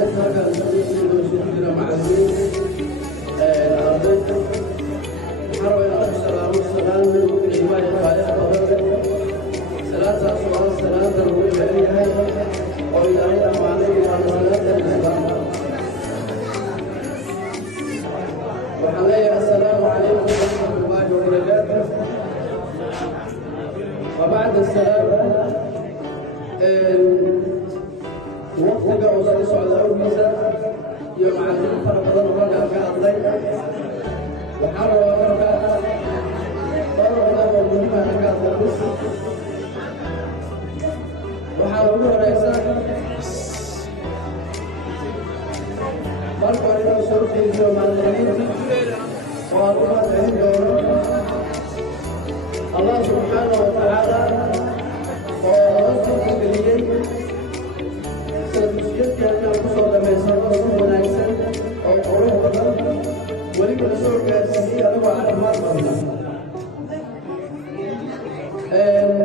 أنت هكذا سيدنا معلمين الأرض حروا إلى السلام والسلام من ممكن حماية الخالق فضلك ثلاثة أسوار ثلاثة نقول بأيها وإلى أن أمانك وأن ثلاثة الإسلام وحلي السلام عليكم ورحمة الله وبركاته. وبعد السلام وقتك وصل سعودة وميزة يوم عزيز فرق ضرورة كأطلي وحروا ورقة ضرورة ومهمة كأطلس وحروا رئيسا مركوا لنا سلطة يوم الغنين وأرضها تهين دورة الله سبحانه وتعالى ورسول الكريم سلطة كان يقصد ما يسمى ونعيسا أو قروه بطل ولكن سوء كاسية له على المرضى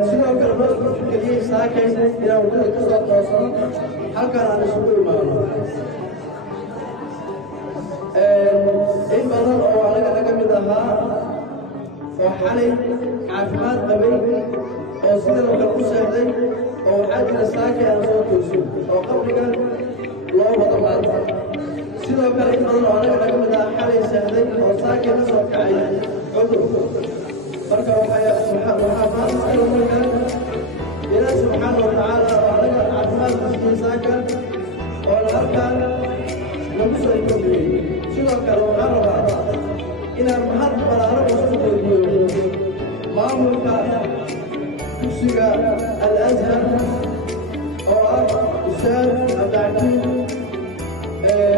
سنو كربلاء الكريم ساكن إلى وجود قصة توصل حكى عن سوء المعلومات إن بدل أو على كم دها وحالي عفمات قبل أو سيد الوكالة سهلي أو حاجة الساكن أو صوت يوسف أو قبل الله وضمات سيد الوكالة إن بدل على كم دها حالي سهلي أو ساكن صوت عين عذر بركة وحياة سبحانه إلى سبحانه وتعالى وعلى عفمات ساكن والأركان نمسوا الكبرين sidoo kale waxaan rabaa inaan mahad balaaran u soo jeediyo maamulka dugsiga al-azhar oo ah ustaad abdactiin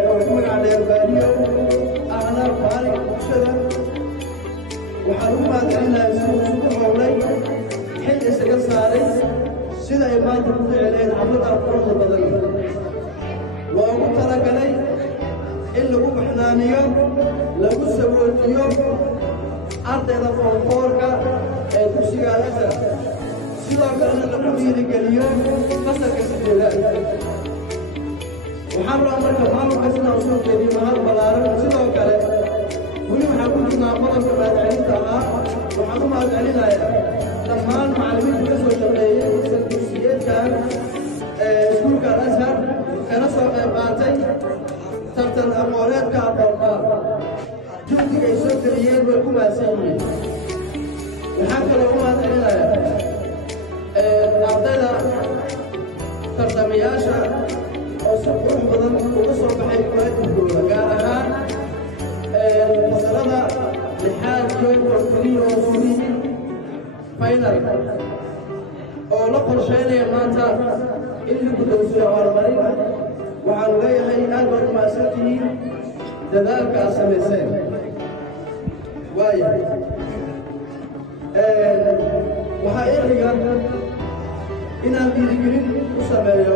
oo ku magac dheer baadiyo ahna maalinka bulshada waxaan ugu mahadcelinayaa siduu isugu howlay xil isaga saaray sida ay maanta ku jeceleen xafladda quruxda badan loogu talagalay in lagu baxnaaniyo lagu sabootiyo ardayda foorfoorka ee dugsiga al-azhar sidoo kalena lagu dhiirigeliyo fasalka sideedaad waxaan rabaa marka maamulka sidaan usoo jeediyo mahad balaaran sidoo kale weli waxaan ku jirnaa qodobka mahadcelinta ahaa waxaan u mahadcelinayaa dhammaan macallimiinta ka soo shaqeeyay isla dugsiyeedkan iskuulka al-azhar kana soo qayb qaatay tartan aqooneedka aqoonqaad juhdiga ay soo geliyeen way ku mahadsan yihiin waxaan kaloo u mahadcelinayaa ardayda tartamayaasha oo si qurux badan uga soo baxay waajibkooda gaar ahaan fasalada lixaad iyo korkoriyo oo suri final oo la qorsheynaya maanta in la guddoonsiyo horumarin waxaan leeyahay aad baad u mahadsantihiin dadaalka aad samayseen waaya waxaa ii xiga inaan dhiirigelin u sameeyo